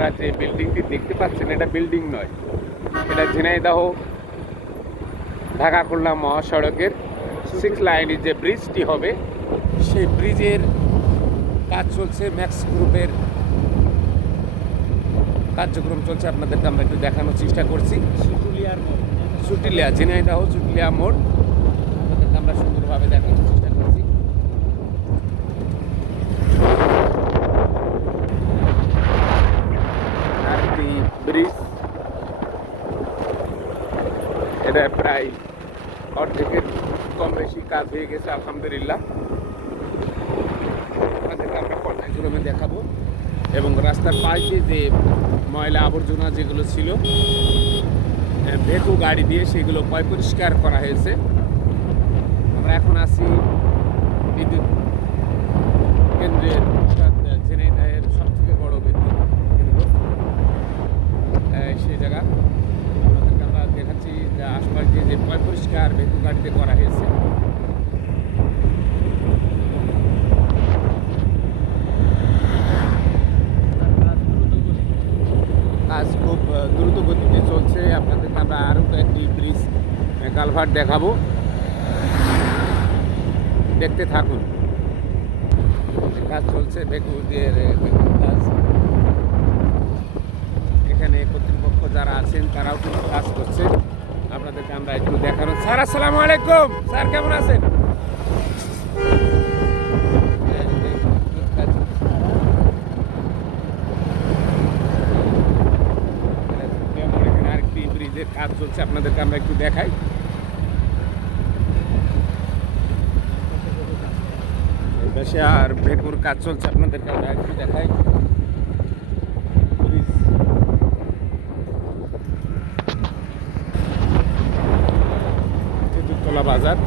আপনারা যে বিল্ডিংটি দেখতে পাচ্ছেন এটা বিল্ডিং নয়। এটা ঝিনাইদহ ঢাকা খুলনা মহাসড়কের সিক্স লাইনের যে ব্রিজটি হবে সেই ব্রিজের কাজ চলছে ম্যাক্স গ্রুপের কার্যক্রম চলছে। আপনাদেরকে আমরা একটু দেখানোর চেষ্টা করছি। চুটিলিয়া ঝিনাইদহ চুটিলিয়া মোড়। আপনাদেরকে আমরা সুন্দরভাবে দেখানোর চেষ্টা আরেকটি ব্রিজ এটা প্রায় অর্ধেকের কম বেশি কাজ হয়ে গেছে, আলহামদুলিল্লাহ। আপনাদেরকে আমরা পর্যায়ক্রমে দেখাবো। এবং রাস্তার পাশ যে ময়লা আবর্জনা যেগুলো ছিল ভেকু গাড়ি দিয়ে সেগুলো পয়, পরিষ্কার করা হয়েছে। আমরা এখন আছি জায়গা। আপনাদেরকে আমরা দেখাচ্ছি যে আশপাশ দিয়ে যে পয় পরিষ্কার ভেকু গাড়িতে করা হয়েছে। কাজ খুব দ্রুত গতিতে চলছে। আপনাদেরকে আমরা আরও কয়েকটি ব্রিজ কালভার্ট দেখাবো। দেখতে থাকুন। কাজ চলছে বেকুদের কাজ এখানে কর্তৃপক্ষ যারা আছেন তারাও কিন্তু কাজ করছে। আপনাদেরকে আমরা একটু দেখানো স্যার, আসসালামু আলাইকুম। স্যার, কেমন আছেন? ব্রিজের কাজ চলছে, আপনাদেরকে আমরা একটু দেখাই। বেশি আর ভেকুর কাজ চলছে, আপনাদেরকে আমরা একটু দেখাই ব্রিজ তেঁতুলতলা বাজার।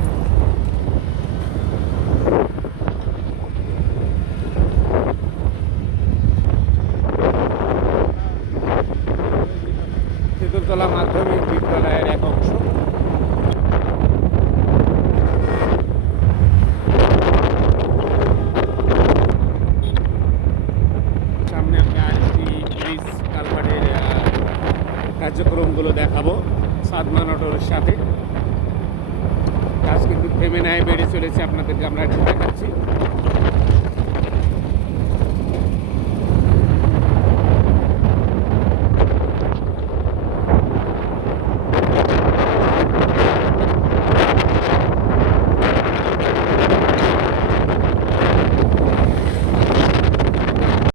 তেঁতুলতলা মাধ্যমিক বিদ্যালয়ের এক অংশ। সামনে আমরা আরেকটি ব্রিজ কালভার্টের কার্যক্রমগুলো দেখাবো সাদমান অটোর সাথে। কাজ কিন্তু থেমে নেয় বেড়ে চলেছে আপনাদেরকে আমরা একটু দেখাচ্ছি।